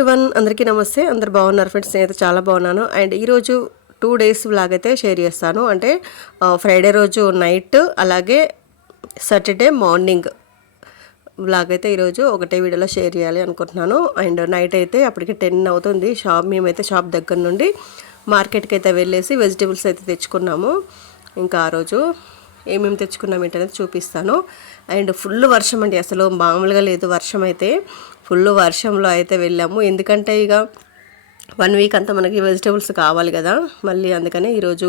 One అందరికీ నమస్తే. అందరు బాగున్నారు ఫ్రెండ్స్ నేనైతే చాలా బాగున్నాను. అండ్ ఈరోజు టూ డేస్ లాగైతే షేర్ చేస్తాను. అంటే ఫ్రైడే రోజు నైట్ అలాగే సాటర్డే మార్నింగ్ లాగైతే ఈరోజు ఒకటే వీడియోలో షేర్ చేయాలి అనుకుంటున్నాను. అండ్ నైట్ అయితే అప్పటికి టెన్ అవుతుంది. షాప్ మేమైతే షాప్ దగ్గర నుండి మార్కెట్కి అయితే వెళ్ళేసి వెజిటేబుల్స్ అయితే తెచ్చుకున్నాము. ఇంకా ఆ రోజు ఏమేమి తెచ్చుకున్నాం ఏంటనేది చూపిస్తాను. అండ్ ఫుల్ వర్షం అండి. అసలు మామూలుగా లేదు వర్షం అయితే. ఫుల్ వర్షంలో అయితే వెళ్ళాము. ఎందుకంటే ఇక వన్ వీక్ అంతా మనకి వెజిటేబుల్స్ కావాలి కదా. మళ్ళీ అందుకని ఈరోజు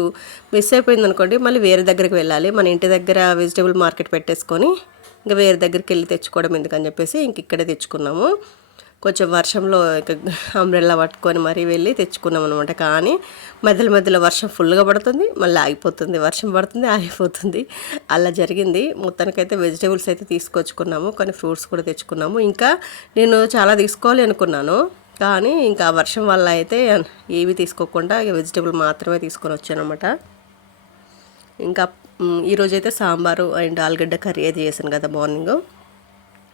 మిస్ అయిపోయింది అనుకోండి మళ్ళీ వేరే దగ్గరికి వెళ్ళాలి. మన ఇంటి దగ్గర వెజిటేబుల్ మార్కెట్ పెట్టేసుకొని ఇంకా వేరే దగ్గరికి వెళ్ళి తెచ్చుకోవడం ఎందుకని చెప్పేసి ఇంక ఇక్కడే తెచ్చుకున్నాము. కొంచెం వర్షంలో ఇక అంబ్రెల్లా పట్టుకొని మరీ వెళ్ళి తెచ్చుకున్నాం అనమాట కానీ మధ్యలో మధ్యలో వర్షం ఫుల్గా పడుతుంది మళ్ళీ ఆగిపోతుంది. వర్షం పడుతుంది ఆగిపోతుంది. అలా జరిగింది. మొత్తానికైతే వెజిటేబుల్స్ అయితే తీసుకొచ్చుకున్నాము కానీ ఫ్రూట్స్ కూడా తెచ్చుకున్నాము. ఇంకా నేను చాలా తీసుకోవాలి అనుకున్నాను. కానీ ఇంకా వర్షం వల్ల అయితే ఏవి తీసుకోకుండా వెజిటేబుల్ మాత్రమే తీసుకొని వచ్చానమాట ఇంకా ఈరోజైతే ఈరోజు అయితే సాంబారు అండ్ ఆలుగడ్డ కర్రీ అయితే చేశాను కదా మార్నింగ్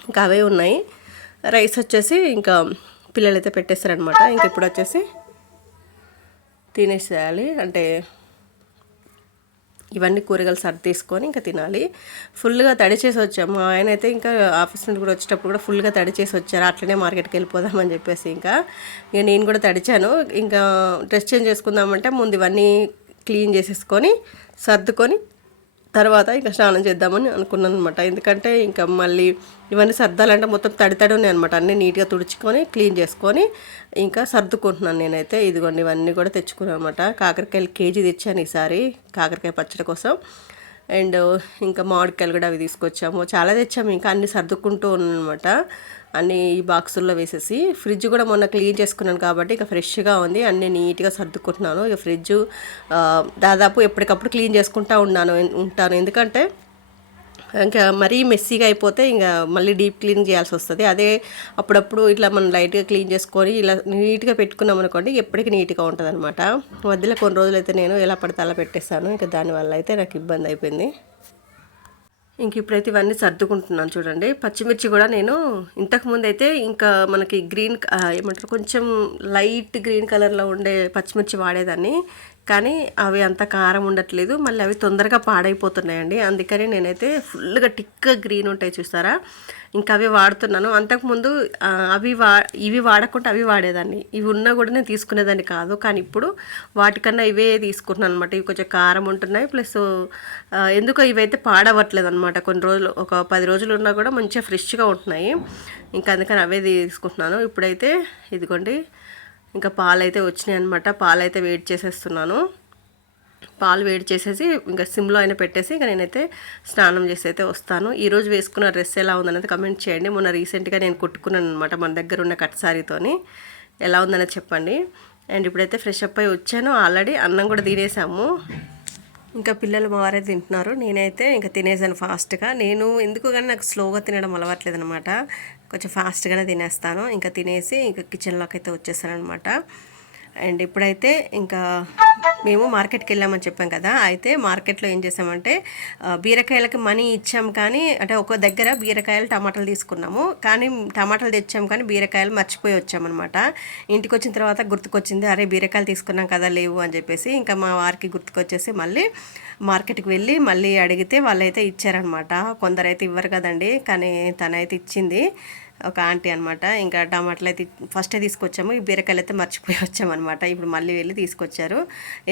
ఇంకా అవే ఉన్నాయి. రైస్ వచ్చేసి ఇంకా పిల్లలైతే పెట్టేస్తారనమాట ఇంక ఇప్పుడు వచ్చేసి తినేసేయాలి. అంటే ఇవన్నీ కూరగాయలు సర్ది తీసుకొని ఇంకా తినాలి. ఫుల్గా తడి చేసి వచ్చాము. మా ఆయన అయితే ఇంకా ఆఫీస్ నుండి కూడా వచ్చేటప్పుడు కూడా ఫుల్గా తడి చేసి వచ్చారు. అట్లనే మార్కెట్కి వెళ్ళిపోదామని చెప్పేసి ఇంకా. ఇక నేను కూడా తడిచాను. ఇంకా డ్రెస్ చేంజ్ చేసుకుందామంటే ముందు ఇవన్నీ క్లీన్ చేసేసుకొని సర్దుకొని తర్వాత ఇంకా స్నానం చేద్దామని అనుకున్నాను అనమాట ఎందుకంటే ఇంకా మళ్ళీ ఇవన్నీ సర్దాలంటే మొత్తం తడి తడి ఉన్నాయి అనమాట అన్నీ నీట్గా తుడుచుకొని క్లీన్ చేసుకొని ఇంకా సర్దుకుంటున్నాను నేనైతే. ఇదిగోండి ఇవన్నీ కూడా తెచ్చుకున్నాను అనమాట కాకరకాయలు కేజీ తెచ్చాను ఈసారి కాకరకాయ పచ్చడి కోసం. అండ్ ఇంకా మామిడికాయలు కూడా అవి తీసుకొచ్చాము. చాలా తెచ్చాము. ఇంకా అన్ని సర్దుకుంటూ ఉన్నానమాట అన్ని ఈ బాక్సుల్లో వేసేసి ఫ్రిడ్జ్ కూడా మొన్న క్లీన్ చేసుకున్నాను కాబట్టి ఇక ఫ్రెష్గా ఉంది. అన్ని నీట్గా సర్దుకుంటున్నాను. ఇక ఫ్రిడ్జ్ దాదాపు ఎప్పటికప్పుడు క్లీన్ చేసుకుంటా ఉన్నాను ఉంటాను. ఎందుకంటే ఇంకా మరీ మెస్సీగా అయిపోతే ఇంకా మళ్ళీ డీప్ క్లీన్ చేయాల్సి వస్తుంది. అదే అప్పుడప్పుడు ఇట్లా మనం లైట్గా క్లీన్ చేసుకొని ఇలా నీట్గా పెట్టుకున్నాం అనుకోండి ఎప్పటికీ నీట్గా ఉంటుంది అనమాట మధ్యలో కొన్ని రోజులు అయితే నేను ఎలా పడితే అలా పెట్టేస్తాను ఇంకా దానివల్ల అయితే నాకు ఇబ్బంది అయిపోయింది. ఇంక ఇప్పుడైతే ఇవన్నీ సర్దుకుంటున్నాను చూడండి. పచ్చిమిర్చి కూడా నేను ఇంతకుముందు అయితే ఇంకా మనకి గ్రీన్ ఏమంటారు కొంచెం లైట్ గ్రీన్ కలర్లో ఉండే పచ్చిమిర్చి వాడేదాన్ని. కానీ అవి అంత కారం ఉండట్లేదు. మళ్ళీ అవి తొందరగా పాడైపోతున్నాయండి. అందుకని నేనైతే ఫుల్గా టిక్ గ్రీన్ ఉంటాయి చూస్తారా ఇంకా అవి వాడుతున్నాను. అంతకుముందు అవి వా ఇవి వాడకుండా అవి వాడేదాన్ని. ఇవి ఉన్నా కూడా నేను తీసుకునేదాన్ని కాదు. కానీ ఇప్పుడు వాటికన్నా ఇవే తీసుకుంటున్నాను అనమాట ఇవి కొంచెం కారం ఉంటున్నాయి. ప్లస్ ఎందుకో ఇవైతే పాడవట్లేదు అనమాట కొన్ని రోజులు ఒక పది రోజులు ఉన్నా కూడా మంచిగా ఫ్రెష్గా ఉంటున్నాయి. ఇంకా అందుకని అవే తీసుకుంటున్నాను. ఇప్పుడైతే ఇదిగోండి. ఇంకా పాలు అయితే వచ్చినాయి అనమాట పాలు అయితే వేడి చేసేస్తున్నాను. పాలు వేడి చేసేసి ఇంకా సిమ్లో అయినా పెట్టేసి ఇంకా నేనైతే స్నానం చేసి అయితే వస్తాను. ఈరోజు వేసుకున్న డ్రెస్ ఎలా ఉందనేది కమెంట్ చేయండి. మొన్న రీసెంట్గా నేను కుట్టుకున్నాను అనమాట మన దగ్గర ఉన్న కట్ సారీతోని. ఎలా ఉందనేది చెప్పండి. అండ్ ఇప్పుడైతే ఫ్రెష్ అప్ అయి వచ్చాను. ఆల్రెడీ అన్నం కూడా తినేసాము. ఇంకా పిల్లలు మారే తింటున్నారు. నేనైతే ఇంకా తినేసాను ఫాస్ట్గా. నేను ఎందుకు కానీ నాకు స్లోగా తినడం అలవాట్లేదు అనమాట కొంచెం ఫాస్ట్గానే తినేస్తాను. ఇంకా తినేసి ఇంకా కిచెన్లోకి అయితే వచ్చేసాను అనమాట అండ్ ఇప్పుడైతే ఇంకా మేము మార్కెట్కి వెళ్ళామని చెప్పాం కదా అయితే మార్కెట్లో ఏం చేసామంటే బీరకాయలకి మనీ ఇచ్చాం కానీ అంటే ఒక దగ్గర బీరకాయలు టమాటాలు తీసుకున్నాము. కానీ టమాటాలు తెచ్చాం కానీ బీరకాయలు మర్చిపోయి వచ్చామన్నమాట. ఇంటికి వచ్చిన తర్వాత గుర్తుకొచ్చింది అరే బీరకాయలు తీసుకున్నాం కదా లేవు అని చెప్పేసి ఇంకా మా వారికి గుర్తుకొచ్చేసి మళ్ళీ మార్కెట్కి వెళ్ళి మళ్ళీ అడిగితే వాళ్ళైతే ఇచ్చారనమాట కొందరైతే ఇవ్వరు కదండి కానీ తనైతే ఇచ్చింది. ఒక ఆంటీ అనమాట ఇంకా టమాటాలు అయితే ఫస్టే తీసుకొచ్చాము. ఈ బీరకాయలు అయితే మర్చిపోయి వచ్చామన్నమాట. ఇప్పుడు మళ్ళీ వెళ్ళి తీసుకొచ్చారు.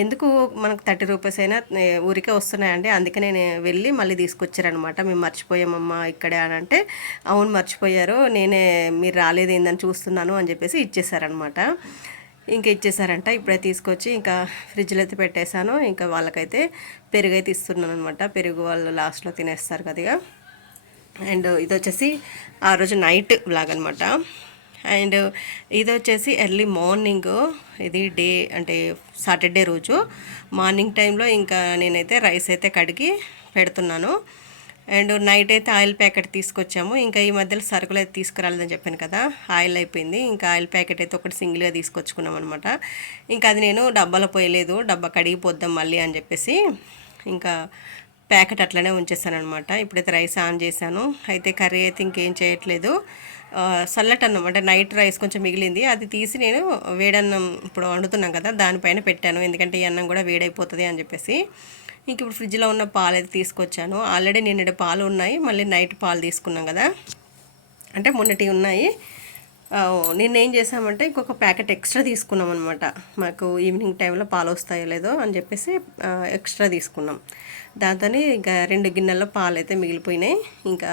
ఎందుకు మనకు థర్టీ రూపీస్ అయినా ఊరికే వస్తున్నాయండి. అందుకే నేను వెళ్ళి మళ్ళీ తీసుకొచ్చారనమాట మేము మర్చిపోయామమ్మా ఇక్కడే అని అంటే అవును మర్చిపోయారు. నేనే మీరు రాలేదు ఏందని చూస్తున్నాను అని చెప్పేసి ఇచ్చేసారనమాట ఇంకా ఇచ్చేసారంట. ఇప్పుడే తీసుకొచ్చి ఇంకా ఫ్రిడ్జ్లో అయితే పెట్టేశాను. ఇంకా వాళ్ళకైతే పెరుగు అయితే ఇస్తున్నాను అనమాట పెరుగు వాళ్ళు లాస్ట్లో తినేస్తారు కదా అండ్ ఇది వచ్చేసి ఆ రోజు నైట్ బ్లాగ్ అనమాట అండ్ ఇది వచ్చేసి ఎర్లీ మార్నింగ్ ఇది డే అంటే సాటర్డే రోజు. మార్నింగ్ టైంలో ఇంకా నేనైతే రైస్ అయితే కడిగి పెడుతున్నాను. అండ్ నైట్ అయితే ఆయిల్ ప్యాకెట్ తీసుకొచ్చాము. ఇంకా ఈ మధ్యలో సరుకులు అయితే తీసుకురాలేదని చెప్పాను కదా ఆయిల్ అయిపోయింది. ఇంకా ఆయిల్ ప్యాకెట్ అయితే ఒకటి సింగిల్గా తీసుకొచ్చుకున్నాం అనమాట ఇంకా అది నేను డబ్బాలో పోయలేదు డబ్బా కడిగిపోద్దాం మళ్ళీ అని చెప్పేసి ఇంకా ప్యాకెట్ అట్లనే ఉంచేసాను అనమాట ఇప్పుడైతే రైస్ ఆన్ చేశాను. అయితే కర్రీ అయితే ఇంకేం చేయట్లేదు. ఆ, చల్లటన్నం అంటే నైట్ రైస్ కొంచెం మిగిలింది. అది తీసి నేను వేడన్నం ఇప్పుడు వండుతున్నాం కదా దానిపైన పెట్టాను. ఎందుకంటే ఈ అన్నం కూడా వేడైపోతుంది అని చెప్పేసి. ఇంక ఇప్పుడు ఫ్రిడ్జ్లో ఉన్న పాలు అయితే తీసుకొచ్చాను. ఆల్రెడీ నిన్నటి పాలు ఉన్నాయి. మళ్ళీ నైట్ పాలు తీసుకున్నాం కదా. అంటే మొన్నటి ఉన్నాయి. నిన్న ఏం చేసామంటే ఇంకొక ప్యాకెట్ ఎక్స్ట్రా తీసుకున్నాం అనమాట మాకు ఈవినింగ్ టైంలో పాలు వస్తాయో లేదో అని చెప్పేసి ఎక్స్ట్రా తీసుకున్నాం. దాంతో ఇంకా రెండు గిన్నెల్లో పాలు అయితే మిగిలిపోయినాయి. ఇంకా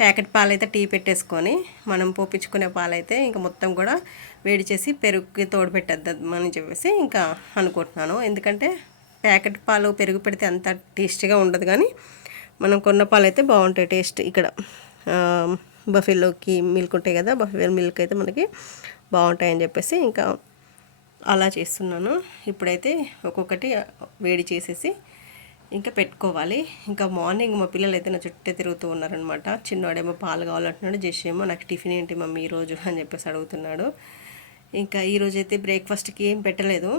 ప్యాకెట్ పాలు అయితే టీ పెట్టేసుకొని మనం పోపించుకునే పాలు అయితే ఇంకా మొత్తం కూడా వేడి చేసి పెరుగుకి తోడు పెట్టేద్దామని చెప్పేసి ఇంకా అనుకుంటున్నాను. ఎందుకంటే ప్యాకెట్ పాలు పెరుగు పెడితే అంత టేస్టీగా ఉండదు కానీ మనం కొన్న పాలు అయితే బాగుంటాయి టేస్ట్ ఇక్కడ. బఫెలోకి మిల్క్ ఉంటాయి కదా బఫెలో మిల్క్ అయితే మనకి బాగుంటాయని చెప్పేసి ఇంకా అలా చేస్తున్నాను. ఇప్పుడైతే ఒక్కొక్కటి వేడి చేసేసి ఇంకా పెట్టుకోవాలి. ఇంకా మార్నింగ్ మా పిల్లలు అయితే నా చుట్టే తిరుగుతూ ఉన్నారనమాట చిన్నవాడేమో పాలు కావాలంటున్నాడు జస్ట్ ఏమో నాకు టిఫిన్ ఏంటి మమ్మీ ఈరోజు అని చెప్పేసి అడుగుతున్నాడు. ఇంకా ఈరోజు అయితే బ్రేక్ఫాస్ట్కి ఏం పెట్టలేదు.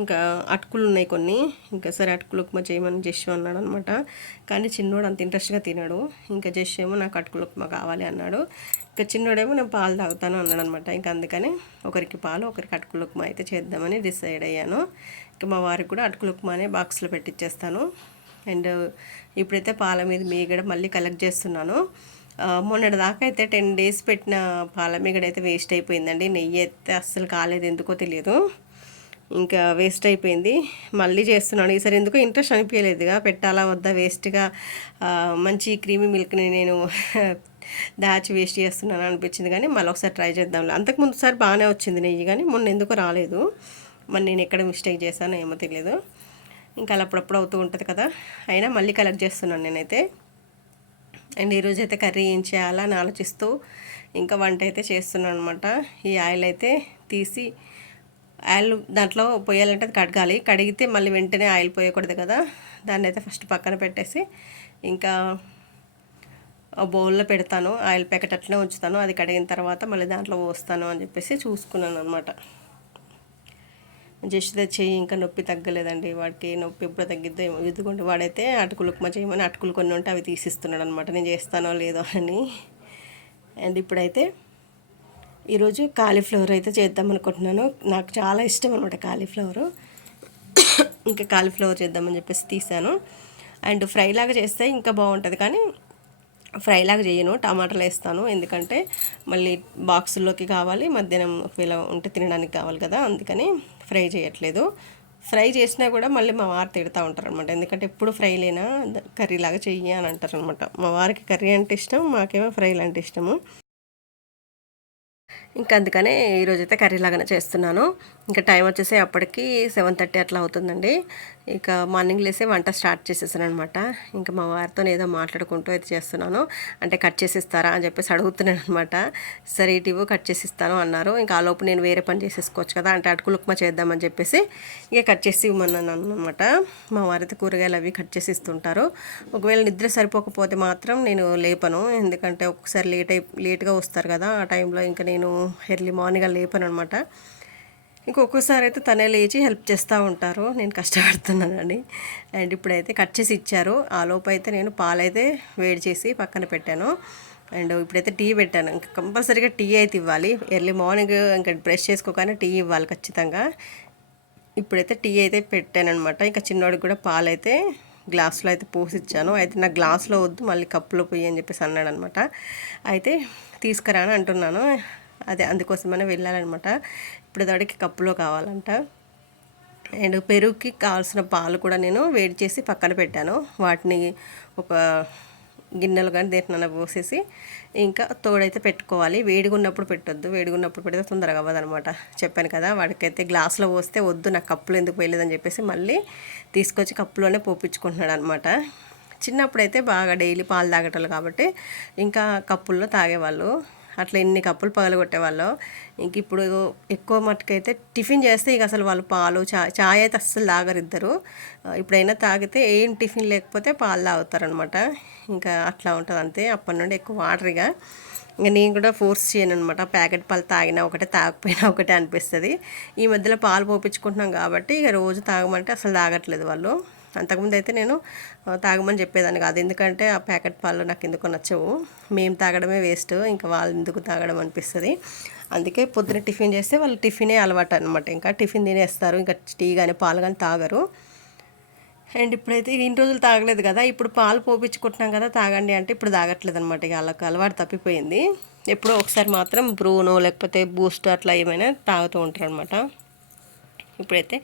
ఇంకా అటుకులు ఉన్నాయి కొన్ని. ఇంకా సరే అటుకులు ఉప్మా చేయమని జస్ట్ అన్నాడు అనమాట కానీ చిన్నోడు అంత ఇంట్రెస్ట్గా తినాడు. ఇంకా జస్ట్ ఏమో నాకు అటుకులు ఉప్మా కావాలి అన్నాడు. ఇంకా చిన్నోడేమో నేను పాలు తాగుతాను అన్నాడు అనమాట ఇంకా అందుకని ఒకరికి పాలు ఒకరికి అటుకులు ఉప్మా అయితే చేద్దామని డిసైడ్ అయ్యాను. ఇంకా మా వారికి కూడా అటుకులు ఉప్మా అనే బాక్స్లో పెట్టిచ్చేస్తాను. అండ్ ఇప్పుడైతే పాల మీద మీగడ మళ్ళీ కలెక్ట్ చేస్తున్నాను. మొన్నటి దాకా అయితే టెన్ డేస్ పెట్టిన పాల మీగడ అయితే వేస్ట్ అయిపోయిందండి. నెయ్యి అయితే అస్సలు కాలేదు ఎందుకో తెలియదు. ఇంకా వేస్ట్ అయిపోయింది. మళ్ళీ చేస్తున్నాను. ఈసారి ఎందుకో ఇంట్రెస్ట్ అనిపించలేదుగా. పెట్టాలా వద్దా వేస్ట్గా మంచి క్రీమీ మిల్క్ని నేను దాచి వేస్ట్ చేస్తున్నాను అనిపించింది కానీ మళ్ళీ ఒకసారి ట్రై చేద్దాం అంతకు ముందు సారి బాగానే వచ్చింది నెయ్యి కానీ మొన్న ఎందుకు రాలేదు. మరి నేను ఎక్కడ మిస్టేక్ చేశానో ఏమో తెలియదు. ఇంకా అలా అప్పుడప్పుడు అవుతూ ఉంటుంది కదా. అయినా మళ్ళీ కలెక్ట్ చేస్తున్నాను నేనైతే. అండ్ ఈరోజు అయితే కర్రీ ఏం చేయాలా అని ఆలోచిస్తూ ఇంకా వంట అయితే చేస్తున్నాను అనమాట ఈ ఆయిల్ అయితే తీసి ఆయిల్ దాంట్లో పోయాలంటే అది కడగాలి. కడిగితే మళ్ళీ వెంటనే ఆయిల్ పోయకూడదు కదా. దాన్ని అయితే ఫస్ట్ పక్కన పెట్టేసి ఇంకా ఆ బౌల్లో పెడతాను. ఆయిల్ ప్యాకెట్ అట్లనే ఉంచుతాను. అది కడిగిన తర్వాత మళ్ళీ దాంట్లో పోస్తాను అని చెప్పేసి చూసుకున్నాను అనమాట జస్ట్ చెయ్యి ఇంకా నొప్పి తగ్గలేదండి. వాడికి నొప్పి ఎప్పుడు తగ్గిద్దో ఏమో. వాడైతే అటుకులు ఉప్మా చేయమని అటుకులు కొన్ని ఉంటే అవి తీసిస్తున్నాడు అనమాట నేను చేస్తానో లేదో అని. అండ్ ఇప్పుడైతే ఈరోజు కాలీఫ్లవర్ అయితే చేద్దాం అనుకుంటున్నాను. నాకు చాలా ఇష్టం అనమాట కాలీఫ్లవరు. ఇంకా కాలీఫ్లవర్ చేద్దామని చెప్పేసి తీసాను అండ్ ఫ్రై లాగా చేస్తే ఇంకా బాగుంటుంది. కానీ ఫ్రై లాగా చేయను. టమాటాలు వేస్తాను. ఎందుకంటే మళ్ళీ బాక్సుల్లోకి కావాలి. మధ్యాహ్నం ఒకవేళ ఉంటే తినడానికి కావాలి కదా. అందుకని ఫ్రై చేయట్లేదు. ఫ్రై చేసినా కూడా మళ్ళీ మా వారు తిడతా ఉంటారు అనమాట ఎందుకంటే ఎప్పుడు ఫ్రై లేనా? కర్రీ లాగా చెయ్యి అని అంటారు అనమాట మా వారికి కర్రీ అంటే ఇష్టం. మాకేమో ఫ్రైలు అంటే ఇష్టము. ఇంకా అందుకనే ఈరోజైతే కర్రీ లాగానే చేస్తున్నాను. ఇంకా టైం వచ్చేసి అప్పటికి సెవెన్ థర్టీ అట్లా అవుతుందండి. ఇక మార్నింగ్ లేసే వంట స్టార్ట్ చేసేసాను అనమాట ఇంకా మా వారితో ఏదో మాట్లాడుకుంటూ అయితే చేస్తున్నాను. అంటే కట్ చేసి ఇస్తారా అని చెప్పేసి అడుగుతున్నాను అనమాట సరే ఇటు కట్ చేసి ఇస్తాను అన్నారు. ఇంకా ఆ లోపు నేను వేరే పని చేసేసుకోవచ్చు కదా అంటే అటుకులు ఉప్మా చేద్దామని చెప్పేసి ఇక కట్ చేసి ఇవ్వమన్నాను అనమాట మా వారితో కూరగాయలు అవి కట్ చేసి ఇస్తుంటారు. ఒకవేళ నిద్ర సరిపోకపోతే మాత్రం నేను లేపను. ఎందుకంటే ఒకసారి లేట్ అయి లేట్గా వస్తారు కదా ఆ టైంలో. ఇంకా నేను ఎర్లీ మార్నింగ్ లేపను అనమాట ఇంకొకసారి అయితే తనే లేచి హెల్ప్ చేస్తూ ఉంటారు. నేను కష్టపడుతున్నానని. అండ్ ఇప్పుడైతే కట్ చేసి ఇచ్చారు. ఆ లోపు అయితే నేను పాలైతే వేడి చేసి పక్కన పెట్టాను. అండ్ ఇప్పుడైతే టీ పెట్టాను. ఇంకా కంపల్సరీగా టీ అయితే ఇవ్వాలి. ఎర్లీ మార్నింగ్ ఇంకా బ్రష్ చేసుకోగానే టీ ఇవ్వాలి ఖచ్చితంగా. ఇప్పుడైతే టీ అయితే పెట్టాను అనమాట ఇంకా చిన్నోడికి కూడా పాలు అయితే గ్లాస్లో అయితే పోసిచ్చాను. అయితే నా గ్లాస్లో వద్దు మళ్ళీ కప్పులో పోయి అని చెప్పేసి అన్నాడు అనమాట అయితే తీసుకురా అని అంటున్నాను. అదే అందుకోసమనే వెళ్ళాలన్నమాట. ఇప్పుడు దాడికి కప్పులో కావాలంట. అండ్ పెరుగుకి కావాల్సిన పాలు కూడా నేను వేడి చేసి పక్కన పెట్టాను. వాటిని ఒక గిన్నెలు కానీ దేంట్లో పోసేసి ఇంకా తోడైతే పెట్టుకోవాలి. వేడిగా ఉన్నప్పుడు పెట్టొద్దు. వేడిగా ఉన్నప్పుడు పెడితే తొందరగా అవ్వదనమాట చెప్పాను కదా వాడికైతే గ్లాస్లో పోస్తే వద్దు నాకు కప్పులు ఎందుకు పోయలేదని చెప్పేసి మళ్ళీ తీసుకొచ్చి కప్పులోనే పోపించుకుంటున్నాడు అనమాట చిన్నప్పుడైతే బాగా డైలీ పాలు తాగేటోళ్ళు కాబట్టి ఇంకా కప్పుల్లో తాగేవాళ్ళు. అట్లా ఎన్ని కప్పులు పగలగొట్టేవాళ్ళు. ఇంక ఇప్పుడు ఎక్కువ మట్టుకైతే టిఫిన్ చేస్తే ఇక అసలు వాళ్ళు పాలు చా చాయ్ అయితే అస్సలు తాగరు ఇద్దరు. ఇప్పుడైనా తాగితే ఏం టిఫిన్ లేకపోతే పాలు తాగుతారనమాట. ఇంకా అట్లా ఉంటుంది అంతే. అప్పటి నుండి ఎక్కువ వాటర్గా ఇంకా. నేను కూడా ఫోర్స్ చేయను అనమాట ప్యాకెట్ పాలు తాగినా ఒకటే తాగకపోయినా ఒకటే అనిపిస్తుంది. ఈ మధ్యలో పాలు పోపించుకుంటున్నాం కాబట్టి ఇక రోజు తాగమంటే అసలు తాగట్లేదు వాళ్ళు. అంతకుముందు అయితే నేను తాగమని చెప్పేదాన్ని కాదు. ఎందుకంటే ఆ ప్యాకెట్ పాలు నాకు ఎందుకో నచ్చవు. మేము తాగడమే వేస్ట్. ఇంకా వాళ్ళు ఎందుకు తాగడం అనిపిస్తుంది. అందుకే పొద్దున టిఫిన్ చేస్తే వాళ్ళు టిఫినే అలవాటు అనమాట ఇంకా టిఫిన్ తినేస్తారు. ఇంకా టీ కానీ పాలు కానీ తాగరు. అండ్ ఇప్పుడైతే ఇన్ని రోజులు తాగలేదు కదా. ఇప్పుడు పాలు పోపించుకుంటున్నాం కదా తాగండి అంటే ఇప్పుడు తాగట్లేదు అనమాట ఇక వాళ్ళకి అలవాటు తప్పిపోయింది. ఎప్పుడో ఒకసారి మాత్రం బ్రూనో లేకపోతే బూస్ట్ అట్లా ఏమైనా తాగుతూ ఉంటారు అనమాట ఇప్పుడైతే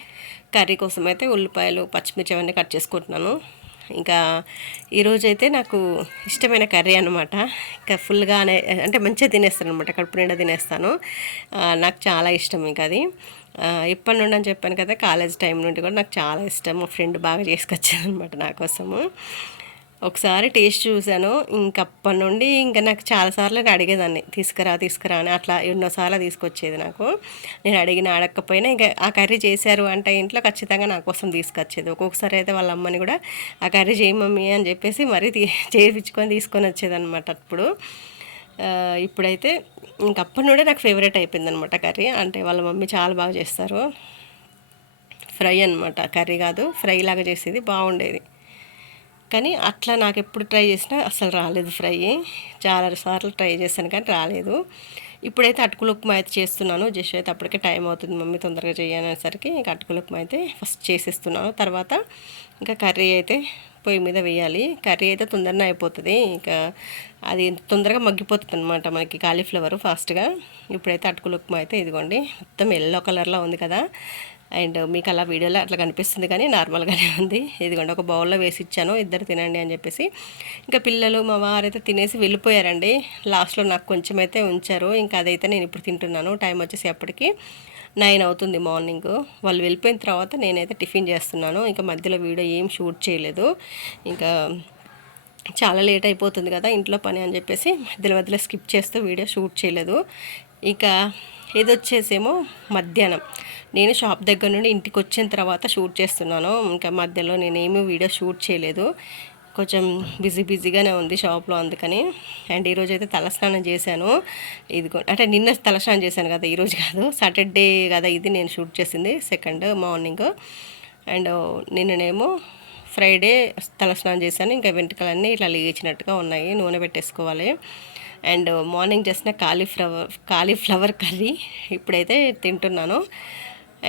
కర్రీ కోసం అయితే ఉల్లిపాయలు పచ్చిమిర్చి అవన్నీ కట్ చేసుకుంటున్నాను. ఇంకా ఈరోజు అయితే నాకు ఇష్టమైన కర్రీ అనమాట ఇంకా ఫుల్గానే అంటే మంచిగా తినేస్తాను అనమాట కడుపు నిండా తినేస్తాను. నాకు చాలా ఇష్టం ఇంకా అది. ఇప్పటి నుండి అని చెప్పాను కదా కాలేజ్ టైం నుండి కూడా నాకు చాలా ఇష్టం. మా ఫ్రెండ్ బాగా చేసుకొచ్చాను అనమాట నా కోసము. ఒకసారి టేస్ట్ చూశాను. ఇంకప్పటి నుండి ఇంకా నాకు చాలాసార్లు నేను అడిగేదాన్ని తీసుకురా తీసుకురా అని. అట్లా ఎన్నోసార్లు తీసుకొచ్చేది నాకు. నేను అడిగిన అడగకపోయినా ఇంకా ఆ కర్రీ చేశారు అంటే ఇంట్లో ఖచ్చితంగా నా కోసం తీసుకొచ్చేది. ఒక్కొక్కసారి అయితే వాళ్ళ అమ్మని కూడా ఆ కర్రీ చేయి మమ్మీ అని చెప్పేసి మరీ తీ చేయించుకొని తీసుకొని వచ్చేది అనమాట అప్పుడు ఇప్పుడైతే ఇంక అప్పటి నుండే నాకు ఫేవరెట్ అయిపోయింది అనమాట కర్రీ. అంటే వాళ్ళ మమ్మీ చాలా బాగా చేస్తారు. ఫ్రై అనమాట కర్రీ కాదు ఫ్రై లాగా చేసేది. బాగుండేది. కానీ అట్లా నాకు ఎప్పుడు ట్రై చేసినా అసలు రాలేదు ఫ్రై. చాలా సార్లు ట్రై చేశాను కానీ రాలేదు. ఇప్పుడైతే అటుకులు ఉప్మా అయితే చేస్తున్నాను. జస్ట్ అయితే అప్పటికే టైం అవుతుంది మమ్మీ తొందరగా చేయనేసరికి ఇంకా అటుకులు ఉప్మా అయితే ఫస్ట్ చేసేస్తున్నాను. తర్వాత ఇంకా కర్రీ అయితే పొయ్యి మీద వేయాలి. కర్రీ అయితే తొందరనే అయిపోతుంది. ఇంకా అది తొందరగా మగ్గిపోతుంది అనమాట మనకి కాలీఫ్లవర్ ఫాస్ట్గా. ఇప్పుడైతే అటుకుల ఉప్మా అయితే ఇదిగోండి. మొత్తం ఎల్లో కలర్లో ఉంది కదా. అండ్ మీకు అలా వీడియోలో అట్లా కనిపిస్తుంది కానీ నార్మల్గానే ఉంది. ఇదిగోండి ఒక బౌల్లో వేసి ఇచ్చాను. ఇద్దరు తినండి అని చెప్పేసి. ఇంకా పిల్లలు మా వారైతే తినేసి వెళ్ళిపోయారండి. లాస్ట్లో నాకు కొంచెం అయితే ఉంచారు. ఇంకా అదైతే నేను ఇప్పుడు తింటున్నాను. టైం వచ్చేసి అప్పటికి నైన్ అవుతుంది మార్నింగ్. వాళ్ళు వెళ్ళిపోయిన తర్వాత నేనైతే టిఫిన్ చేస్తున్నాను. ఇంకా మధ్యలో వీడియో ఏం షూట్ చేయలేదు. ఇంకా చాలా లేట్ అయిపోతుంది కదా ఇంట్లో పని అని చెప్పేసి మధ్యలో మధ్యలో స్కిప్ చేస్తూ వీడియో షూట్ చేయలేదు. ఇక ఇది వచ్చేసేమో మధ్యాహ్నం. నేను షాప్ దగ్గర నుండి ఇంటికి వచ్చిన తర్వాత షూట్ చేస్తున్నాను. ఇంకా మధ్యలో నేనేమీ వీడియో షూట్ చేయలేదు. కొంచెం బిజీ బిజీగానే ఉంది షాప్లో అందుకని. అండ్ ఈరోజు అయితే తలస్నానం చేశాను. ఇది అంటే నిన్న తలస్నానం చేశాను కదా ఈరోజు కాదు. సాటర్డే కదా ఇది నేను షూట్ చేసింది సెకండ్ మార్నింగ్. అండ్ నిన్ననేమో ఫ్రైడే తలస్నానం చేశాను. ఇంకా వెంట్రుకలన్నీ ఇట్లా లేచినట్టుగా ఉన్నాయి నూనె పెట్టేసుకోవాలి. అండ్ మార్నింగ్ చేసిన కాలీఫ్లవర్ కాలీఫ్లవర్ కర్రీ ఇప్పుడైతే తింటున్నాను.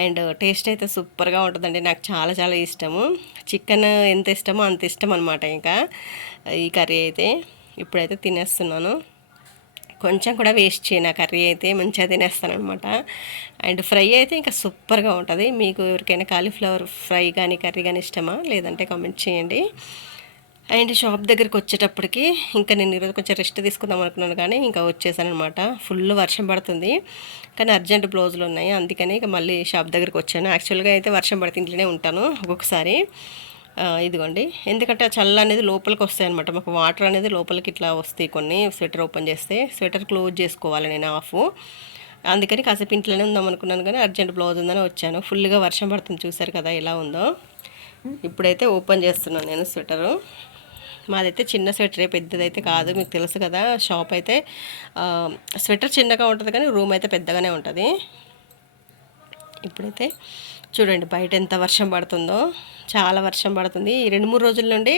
అండ్ టేస్ట్ అయితే సూపర్గా ఉంటుందండి. నాకు చాలా చాలా ఇష్టము. చికెన్ ఎంత ఇష్టమో అంత ఇష్టం అనమాట ఇంకా ఈ కర్రీ అయితే. ఇప్పుడైతే తినేస్తున్నాను. కొంచెం కూడా వేస్ట్ చేయను. ఆ కర్రీ అయితే మంచిగా తినేస్తానమాట అండ్ ఫ్రై అయితే ఇంకా సూపర్గా ఉంటుంది. మీకు ఎవరికైనా కాలీఫ్లవర్ ఫ్రై కానీ కర్రీ కానీ ఇష్టమా? లేదంటే కామెంట్ చేయండి. అండ్ షాప్ దగ్గరికి వచ్చేటప్పటికి ఇంకా నేను ఈరోజు కొంచెం రెస్ట్ తీసుకుందాం అనుకున్నాను కానీ ఇంకా వచ్చేసాను అనమాట ఫుల్ వర్షం పడుతుంది. కానీ అర్జెంట్ బ్లౌజులు ఉన్నాయి. అందుకని ఇక మళ్ళీ షాప్ దగ్గరికి వచ్చాను. యాక్చువల్గా అయితే వర్షం పడితే ఇంట్లోనే ఉంటాను ఒక్కొక్కసారి. ఇదిగోండి. ఎందుకంటే ఆ చల్ల అనేది లోపలికి వస్తాయి అనమాట మాకు వాటర్ అనేది లోపలికి ఇట్లా వస్తాయి కొన్ని. స్వెటర్ ఓపెన్ చేస్తే స్వెటర్ క్లోజ్ చేసుకోవాలి నేను ఆఫ్ అందుకని కాసేపు ఇంట్లోనే ఉందాం అనుకున్నాను కానీ అర్జెంట్ బ్లౌజ్ ఉందని వచ్చాను. ఫుల్గా వర్షం పడుతుంది. చూసారు కదా ఎలా ఉందో. ఇప్పుడైతే ఓపెన్ చేస్తున్నాను నేను స్వెటరు. మాదైతే చిన్న స్వెటరే పెద్దదైతే కాదు మీకు తెలుసు కదా షాప్ అయితే స్వెటర్ చిన్నగా ఉంటుంది కానీ రూమ్ అయితే పెద్దగానే ఉంటుంది. ఇప్పుడైతే చూడండి బయట ఎంత వర్షం పడుతుందో చాలా వర్షం పడుతుంది. ఈ రెండు మూడు రోజుల నుండి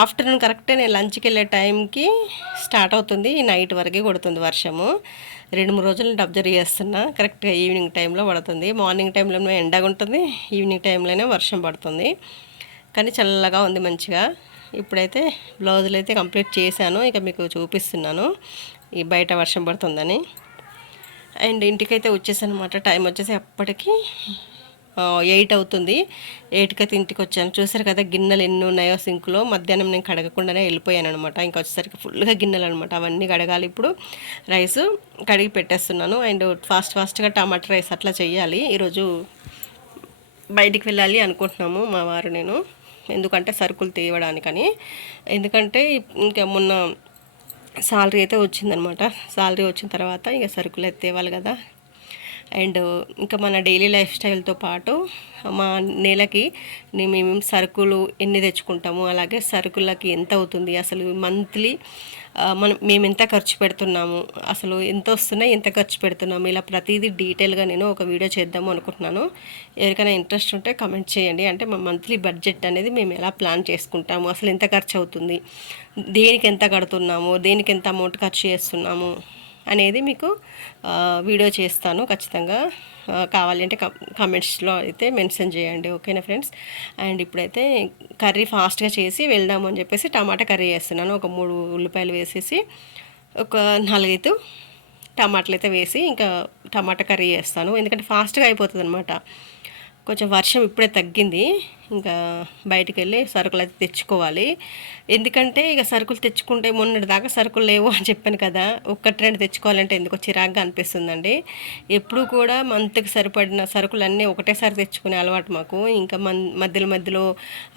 ఆఫ్టర్నూన్ కరెక్టే నేను లంచ్కి వెళ్ళే టైంకి స్టార్ట్ అవుతుంది నైట్ వరకే కొడుతుంది వర్షము. రెండు మూడు రోజుల నుండి అబ్జర్వ్ చేస్తున్నా కరెక్ట్గా ఈవినింగ్ టైంలో పడుతుంది. మార్నింగ్ టైంలో ఎండగా ఉంటుంది ఈవినింగ్ టైంలోనే వర్షం పడుతుంది. కానీ చల్లగా ఉంది మంచిగా. ఇప్పుడైతే బ్లౌజులు అయితే కంప్లీట్ చేశాను. ఇక మీకు చూపిస్తున్నాను. ఈ బయట వర్షం పడుతుందని. అండ్ ఇంటికైతే వచ్చేసాను అనమాట టైం వచ్చేసి అప్పటికి ఎయిట్ అవుతుంది. ఎయిట్కి అయితే ఇంటికి వచ్చాను. చూసారు కదా గిన్నెలు ఎన్ని ఉన్నాయో సింక్లో. మధ్యాహ్నం నేను కడగకుండానే వెళ్ళిపోయాను అనమాట ఇంకా వచ్చేసరికి ఫుల్గా గిన్నెలు అనమాట అవన్నీ కడగాలి ఇప్పుడు. రైస్ కడిగి పెట్టేస్తున్నాను. అండ్ ఫాస్ట్ ఫాస్ట్గా టమాటా రైస్ అట్లా చేయాలి ఈరోజు బయటికి వెళ్ళాలి అనుకుంటున్నాము మా వారు నేను. ఎందుకంటే సరుకులు తేవడానికని. ఎందుకంటే ఇంకా మొన్న సాలరీ అయితే వచ్చిందనమాట. సాలరీ వచ్చిన తర్వాత ఇక సరుకులు అయితే తేవాలి కదా. అండ్ ఇంకా మన డైలీ లైఫ్ స్టైల్తో పాటు మా నెలకి మేము సరుకులు ఎన్ని తెచ్చుకుంటాము అలాగే సరుకులకి ఎంత అవుతుంది అసలు మంత్లీ మనం మేము ఎంత ఖర్చు పెడుతున్నాము అసలు ఎంత వస్తున్నాయి ఎంత ఖర్చు పెడుతున్నాము ఇలా ప్రతిదీ డీటెయిల్గా నేను ఒక వీడియో చేద్దాము అనుకుంటున్నాను. ఎవరికైనా ఇంట్రెస్ట్ ఉంటే కమెంట్ చేయండి. అంటే మా మంత్లీ బడ్జెట్ అనేది మేము ఎలా ప్లాన్ చేసుకుంటాము అసలు ఎంత ఖర్చు అవుతుంది దేనికి ఎంత కడుతున్నాము దేనికి ఎంత అమౌంట్ ఖర్చు చేస్తున్నాము అనేది మీకు వీడియో చేస్తాను ఖచ్చితంగా. కావాలంటే కమెంట్స్లో అయితే మెన్షన్ చేయండి ఓకేనా ఫ్రెండ్స్? అండ్ ఇప్పుడైతే కర్రీ ఫాస్ట్గా చేసి వెళ్దాము అని చెప్పేసి టమాటా కర్రీ చేస్తున్నాను. ఒక మూడు ఉల్లిపాయలు వేసేసి ఒక నాలుగైదు టమాటాలు అయితే వేసి ఇంకా టమాటా కర్రీ చేస్తాను. ఎందుకంటే ఫాస్ట్గా అయిపోతుంది అనమాట కొంచెం వర్షం ఇప్పుడే తగ్గింది. ఇంకా బయటికి వెళ్ళి సరుకులు అయితే తెచ్చుకోవాలి. ఎందుకంటే ఇక సరుకులు తెచ్చుకుంటే మొన్నటి దాకా సరుకులు లేవు అని చెప్పాను కదా. ఒక్కటి రెండు తెచ్చుకోవాలంటే ఎందుకో చిరాగ్గా అనిపిస్తుందండి. ఎప్పుడు కూడా మంత్కి సరిపడిన సరుకులు అన్నీ ఒకటేసారి తెచ్చుకునే అలవాటు మాకు. ఇంకా మన్ మధ్యలో మధ్యలో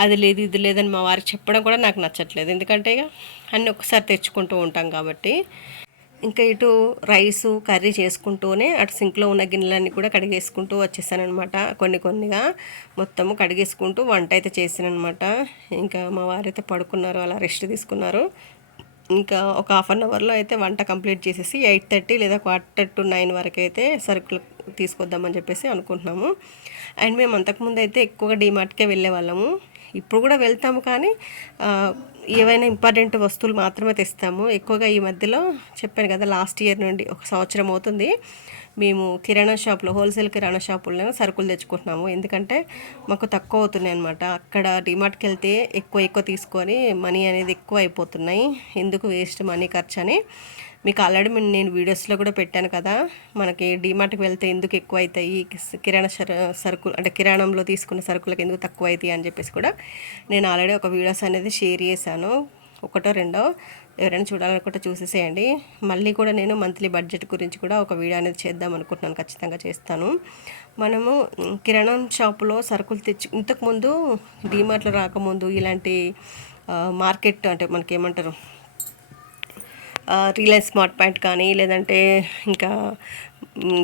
అది లేదు ఇది లేదని మా వారికి చెప్పడం కూడా నాకు నచ్చట్లేదు. ఎందుకంటే ఇక అన్నీ ఒకసారి తెచ్చుకుంటూ ఉంటాం కాబట్టి. ఇంకా ఇటు రైసు కర్రీ చేసుకుంటూనే అటు సింక్లో ఉన్న గిన్నెలన్నీ కూడా కడిగేసుకుంటూ వచ్చేసానమాట కొన్ని కొన్నిగా మొత్తము కడిగేసుకుంటూ వంట అయితే చేసానమాట ఇంకా మా వారైతే పడుకున్నారు అలా రెస్ట్ తీసుకున్నారు. ఇంకా ఒక హాఫ్ అన్ అవర్లో అయితే వంట కంప్లీట్ చేసేసి ఎయిట్ థర్టీ లేదా క్వార్టర్ టు నైన్ వరకు అయితే సరుకులు తీసుకొద్దామని చెప్పేసి అనుకుంటున్నాము. అండ్ మేము అంతకుముందు అయితే ఎక్కువగా డీమార్ట్కే వెళ్ళే వాళ్ళము ఇప్పుడు కూడా వెళ్తాము కానీ ఏవైనా ఇంపార్టెంట్ వస్తువులు మాత్రమే తెస్తాము. ఎక్కువగా ఈ మధ్యలో చెప్పాను కదా లాస్ట్ ఇయర్ నుండి ఒక సంవత్సరం అవుతుంది. మేము కిరాణా షాప్లో హోల్సేల్ కిరాణా షాపుల్లో సరుకులు తెచ్చుకుంటున్నాము. ఎందుకంటే మాకు తక్కువ అవుతున్నాయి అనమాట అక్కడ డిమార్ట్కి వెళ్తే ఎక్కువ ఎక్కువ తీసుకొని మనీ అనేది ఎక్కువ అయిపోతున్నాయి. ఎందుకు వేస్ట్ మనీ ఖర్చు అని? మీకు ఆల్రెడీ నేను వీడియోస్లో కూడా పెట్టాను కదా మనకి డిమార్ట్కి వెళ్తే ఎందుకు ఎక్కువ అవుతాయి? కిరాణా సర- సరుకులు అంటే కిరాణంలో తీసుకున్న సరుకులకు ఎందుకు తక్కువ అవుతాయి అని చెప్పేసి కూడా నేను ఆల్రెడీ ఒక వీడియోస్ అనేది షేర్ చేశాను. ఒకటో రెండో ఎవరైనా చూడాలనుకుంటే చూసేసేయండి. మళ్ళీ కూడా నేను మంత్లీ బడ్జెట్ గురించి కూడా ఒక వీడియో అనేది చేద్దాం అనుకుంటున్నాను. ఖచ్చితంగా చేస్తాను. మనము కిరాణం షాపులో సరుకులు తెచ్చి ఇంతకుముందు డీమార్ట్లో రాకముందు ఇలాంటి మార్కెట్ అంటే మనకి ఏమంటారు రిలయన్స్ స్మార్ట్ పాయింట్ కానీ లేదంటే ఇంకా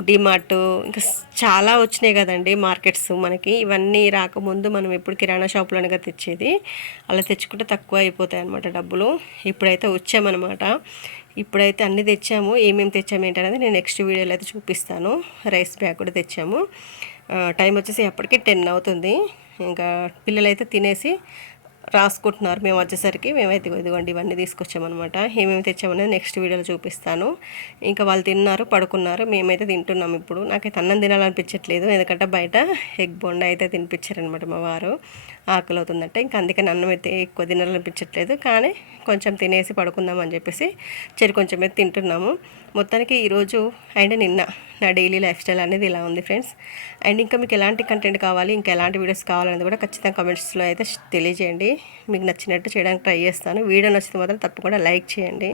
డిమార్ట్ ఇంకా చాలా వచ్చినాయి కదండి మార్కెట్స్ మనకి. ఇవన్నీ రాకముందు మనం ఎప్పుడు కిరాణా షాప్లోనే తెచ్చేది. అలా తెచ్చుకుంటే తక్కువ అయిపోతాయి అనమాట డబ్బులు. ఇప్పుడైతే వచ్చామన్నమాట. ఇప్పుడైతే అన్నీ తెచ్చాము. ఏమేమి తెచ్చాము ఏంటనేది నేను నెక్స్ట్ వీడియోలో అయితే చూపిస్తాను. రైస్ బ్యాగ్ కూడా తెచ్చాము. టైం వచ్చేసి అప్పటికి టెన్ అవుతుంది. ఇంకా పిల్లలైతే తినేసి రాసుకుంటున్నారు. మేము వచ్చేసరికి మేమైతే ఇదిగోండి ఇవన్నీ తీసుకొచ్చామన్నమాట. ఏమేమి తెచ్చామనేది నెక్స్ట్ వీడియోలో చూపిస్తాను. ఇంకా వాళ్ళు తిన్నారు పడుకున్నారు. మేమైతే తింటున్నాం ఇప్పుడు. నాకైతే అన్నం తినాలనిపించట్లేదు. ఎందుకంటే బయట ఎగ్ బొండ అయితే తినిపించారనమాట మా వారు. ఆకలి అవుతుందంటే ఇంకా అందుకని అన్నం అయితే ఎక్కువ తినాలనిపించట్లేదు. కానీ కొంచెం తినేసి పడుకుందాం అని చెప్పేసి చెరి కొంచెం అయితే తింటున్నాము. మొత్తానికి ఈరోజు అండ్ నిన్న నా డైలీ లైఫ్ స్టైల్ అనేది ఇలా ఉంది ఫ్రెండ్స్. అండ్ ఇంకా మీకు ఎలాంటి కంటెంట్ కావాలి ఇంకా ఎలాంటి వీడియోస్ కావాలనేది కూడా ఖచ్చితంగా కామెంట్స్లో అయితే తెలియజేయండి. మీకు నచ్చినట్టు చేయడానికి ట్రై చేస్తాను. వీడియో నచ్చితే మాత్రం తప్పకుండా లైక్ చేయండి.